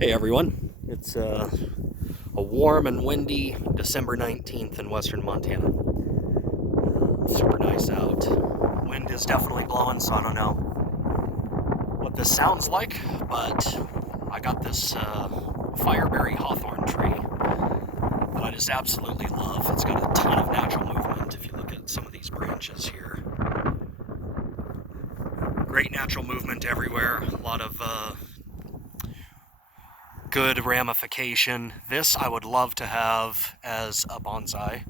Hey everyone, it's a warm and windy December 19th in western Montana. Super nice out. Wind is definitely blowing, so I don't know what this sounds like, but I got this Fireberry Hawthorne tree that I just absolutely love. It's got a ton of natural movement. If you look at some of these branches here, great natural movement everywhere, a lot of good ramification. This I would love to have as a bonsai.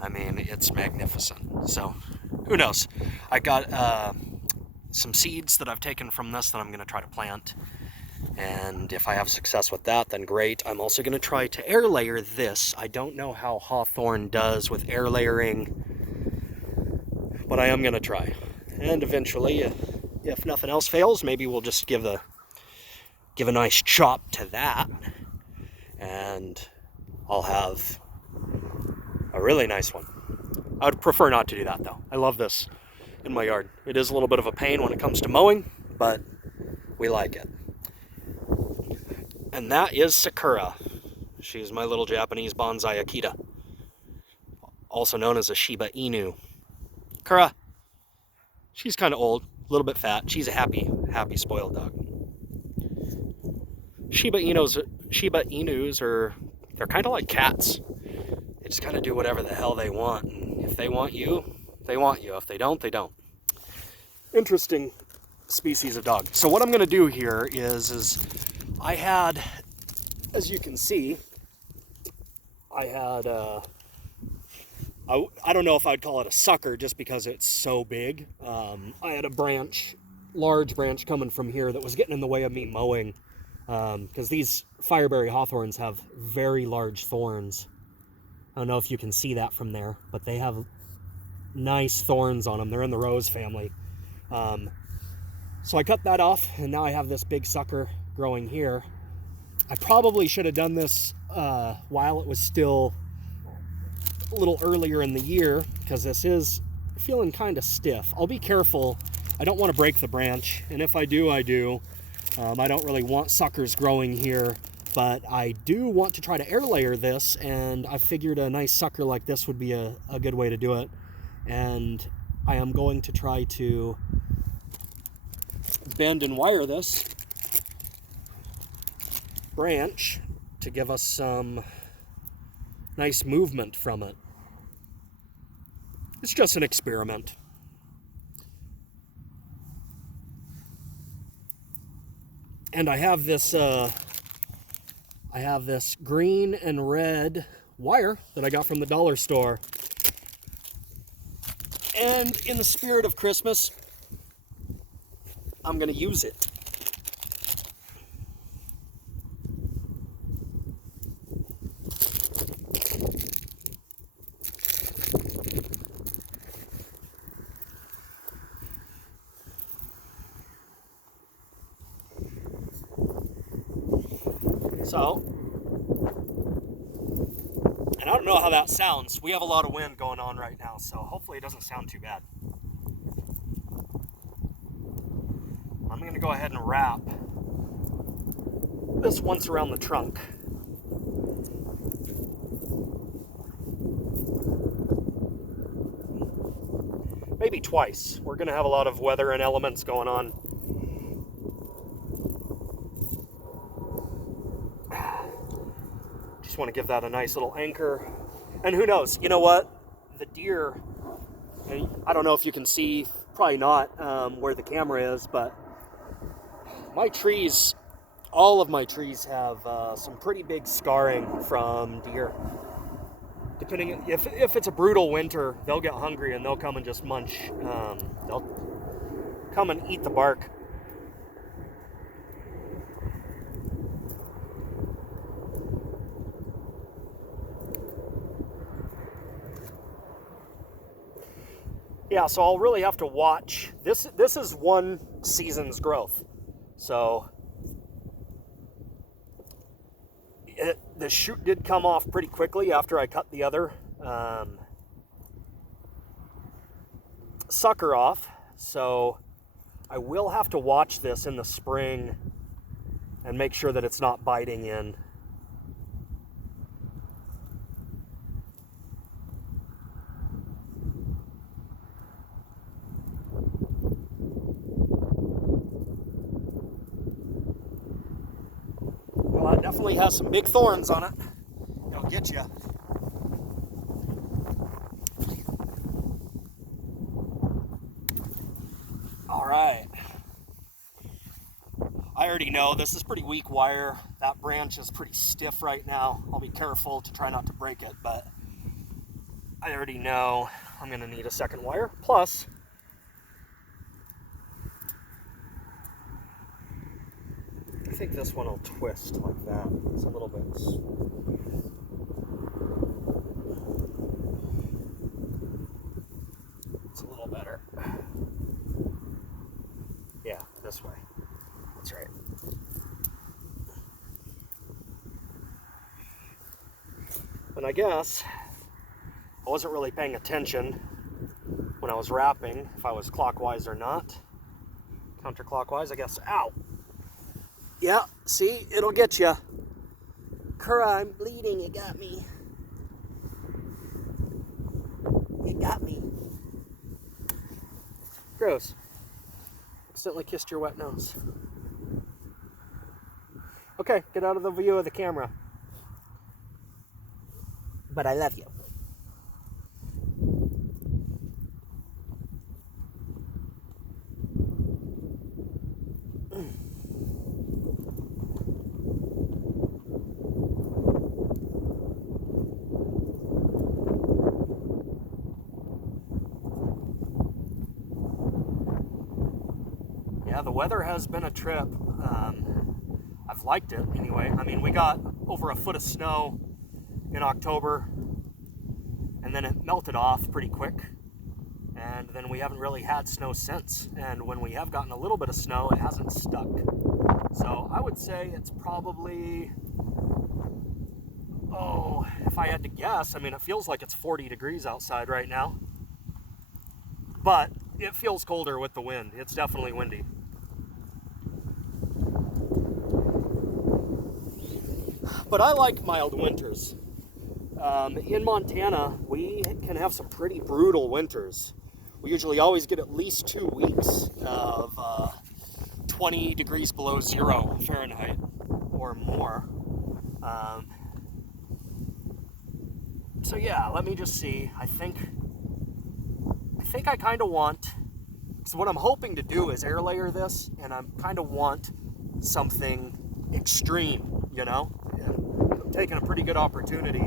I mean, it's magnificent. So, who knows? I got some seeds that I've taken from this that I'm going to try to plant. And if I have success with that, then great. I'm also going to try to air layer this. I don't know how hawthorn does with air layering, but I am going to try. And eventually, if nothing else fails, maybe we'll just give a nice chop to that, and I'll have a really nice one. I would prefer not to do that though. I love this in my yard. It is a little bit of a pain when it comes to mowing, but we like it. And that is Sakura. She's my little Japanese bonsai Akita, also known as a Shiba Inu. Sakura, she's kind of old, a little bit fat. She's a happy spoiled dog. Shiba Inus are, they're kind of like cats. They just kind of do whatever the hell they want. And if they want you, they want you. If they don't, they don't. Interesting species of dog. So what I'm going to do here is I had, as you can see, I had, I don't know if I'd call it a sucker just because it's so big. I had a large branch coming from here that was getting in the way of me mowing, because these Fireberry Hawthorns have very large thorns. I don't know if you can see that from there, but they have nice thorns on them. They're in the rose family. So I cut that off, and now I have this big sucker growing here. I probably should have done this while it was still a little earlier in the year, because this is feeling kind of stiff. I'll be careful. I don't want to break the branch, and if I do, I do. I don't really want suckers growing here, but I do want to try to air layer this, and I figured a nice sucker like this would be a good way to do it. And I am going to try to bend and wire this branch to give us some nice movement from it. It's just an experiment. And I have this green and red wire that I got from the dollar store. And in the spirit of Christmas, I'm going to use it. So, and I don't know how that sounds. We have a lot of wind going on right now, so hopefully it doesn't sound too bad. I'm going to go ahead and wrap this once around the trunk. Maybe twice. We're going to have a lot of weather and elements going on. Just want to give that a nice little anchor. And who knows, you know what? The deer, I don't know if you can see, probably not where the camera is, but my trees, all of my trees have some pretty big scarring from deer. Depending, if it's a brutal winter, they'll get hungry and they'll come and just munch. They'll come and eat the bark. Yeah, so I'll really have to watch. This is one season's growth. So the shoot did come off pretty quickly after I cut the other sucker off. So I will have to watch this in the spring and make sure that it's not biting in. Well, it definitely has some big thorns on it. It'll get you. All right. I already know this is pretty weak wire. That branch is pretty stiff right now. I'll be careful to try not to break it, but I already know I'm going to need a second wire. Plus, I think this one will twist like that. It's a little bit. It's a little better. Yeah, this way. That's right. And I guess I wasn't really paying attention when I was wrapping, if I was clockwise or not. Counterclockwise, I guess. Ow! Yeah, see? It'll get you. Kura, I'm bleeding. It got me. It got me. Gross. Accidentally kissed your wet nose. Okay, get out of the view of the camera. But I love you. Yeah, the weather has been a trip. I've liked it anyway. I mean, we got over a foot of snow in October, and then it melted off pretty quick, and then we haven't really had snow since. And when we have gotten a little bit of snow, it hasn't stuck. So I would say it's probably, oh, if I had to guess, I mean, it feels like it's 40 degrees outside right now, but it feels colder with the wind. It's definitely windy. But I like mild winters. In Montana, we can have some pretty brutal winters. We usually always get at least 2 weeks of 20 degrees below zero Fahrenheit or more. So yeah, let me just see. I think I kind of want, so what I'm hoping to do is air layer this, and I kind of want something extreme, you know? I'm taking a pretty good opportunity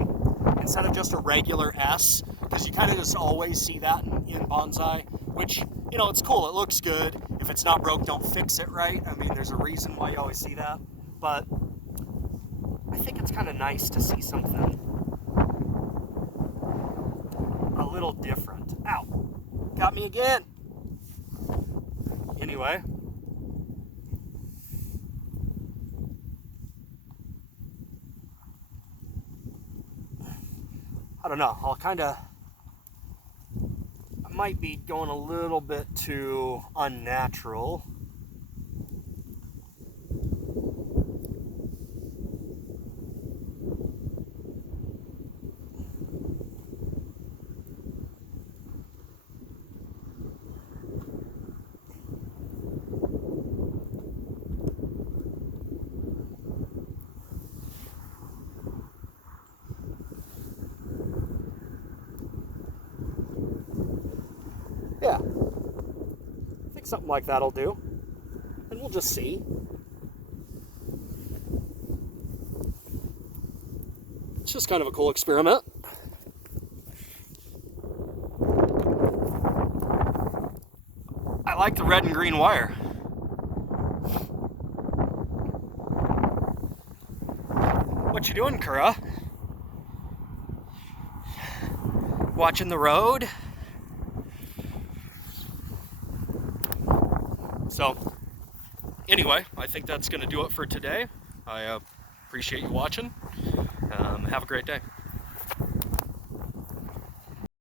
instead of just a regular S, because you kind of just always see that in bonsai, which, you know, it's cool, it looks good. If it's not broke, don't fix it, right? I mean, there's a reason why you always see that, but I think it's kind of nice to see something a little different. Ow, got me again. Anyway, I don't know, I might be going a little bit too unnatural. Yeah, I think something like that'll do, and we'll just see. It's just kind of a cool experiment. I like the red and green wire. What you doing, Kura? Watching the road? So, anyway, I think that's going to do it for today. I appreciate you watching. Have a great day.